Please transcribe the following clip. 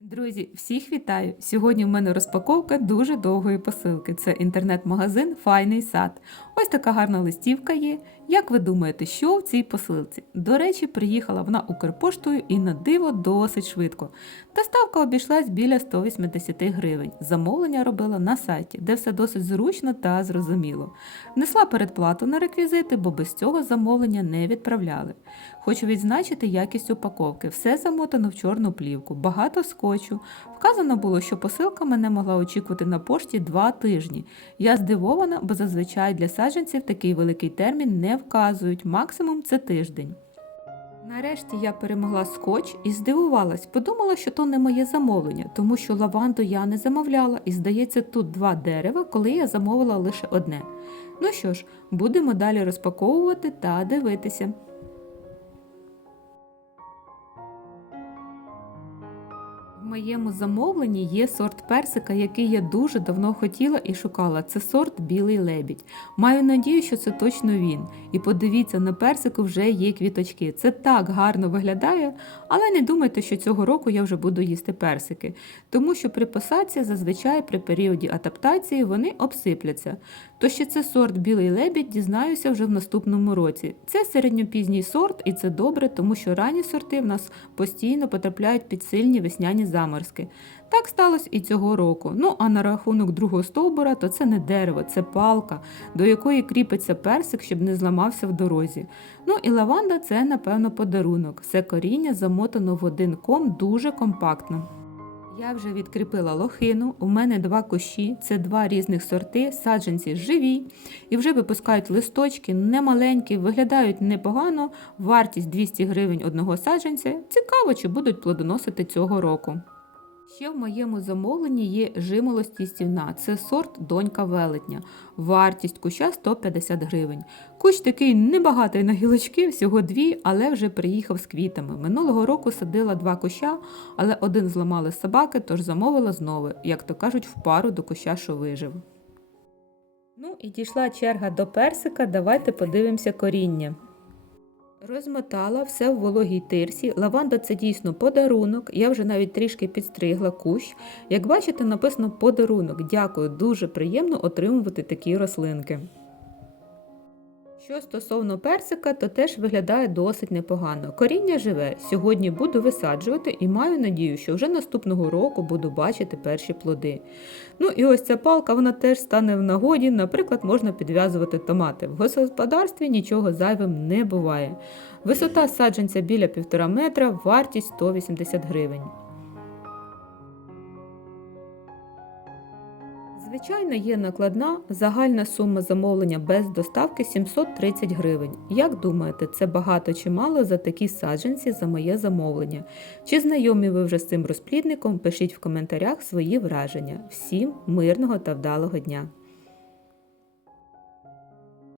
Друзі, всіх вітаю! Сьогодні в мене розпаковка дуже довгої посилки. Це інтернет-магазин Файний сад. Ось така гарна листівка є. Як ви думаєте, що в цій посилці? До речі, приїхала вона Укрпоштою і на диво досить швидко. Доставка обійшлась біля 180 гривень. Замовлення робила на сайті, де все досить зручно та зрозуміло. Внесла передплату на реквізити, бо без цього замовлення не відправляли. Хочу відзначити якість упаковки. Все замотано в чорну плівку, багато скотчу. Вказано було, що посилка мене могла очікувати на пошті два тижні. Я здивована, бо зазвичай для саджанців такий великий термін не вказують, максимум це тиждень. Нарешті я перемогла скотч і здивувалась, подумала, що то не моє замовлення, тому що лаванду я не замовляла, і здається, тут два дерева, коли я замовила лише одне. Ну що ж, будемо далі розпаковувати та дивитися. Моєму замовленні є сорт персика, який я дуже давно хотіла і шукала. Це сорт білий лебідь. Маю надію, що це точно він. І подивіться, на персику вже є квіточки. Це так гарно виглядає, але не думайте, що цього року я вже буду їсти персики, тому що при посадці зазвичай при періоді адаптації вони обсипляться. То ще це сорт білий лебідь дізнаюся вже в наступному році. Це середньопізній сорт, і це добре, тому що ранні сорти в нас постійно потрапляють під сильні весняні заморозки. Так сталося і цього року. Ну а на рахунок другого стовбура, то це не дерево, це палка, до якої кріпиться персик, щоб не зламався в дорозі. Ну і лаванда це, напевно, подарунок. Все коріння замотано в один ком дуже компактно. Я вже відкріпила лохину, у мене два кущі, це два різних сорти, саджанці живі і вже випускають листочки, немаленькі, виглядають непогано, вартість 200 гривень одного саджанця. Цікаво, чи будуть плодоносити цього року. Ще в моєму замовленні є жимолость їстівна. Це сорт донька велетня. Вартість куща 150 гривень. Кущ такий небагатий на гілочки, всього дві, але вже приїхав з квітами. Минулого року садила два куща, але один зламали собаки, тож замовила знову, як то кажуть, в пару до куща, що вижив. Ну і дійшла черга до персика. Давайте подивимося коріння. Розмотала все в вологій тирсі. Лаванда це дійсно подарунок. Я вже навіть трішки підстригла кущ. Як бачите, написано подарунок. Дякую, дуже приємно отримувати такі рослинки. Що стосовно персика, то теж виглядає досить непогано. Коріння живе. Сьогодні буду висаджувати і маю надію, що вже наступного року буду бачити перші плоди. Ну і ось ця палка вона теж стане в нагоді. Наприклад, можна підв'язувати томати. В господарстві нічого зайвим не буває. Висота саджанця біля 1,5 метра, вартість 180 гривень. Звичайно, є накладна, загальна сума замовлення без доставки 730 гривень. Як думаєте, це багато чи мало за такі саджанці за моє замовлення? Чи знайомі ви вже з цим розплідником? Пишіть в коментарях свої враження. Всім мирного та вдалого дня!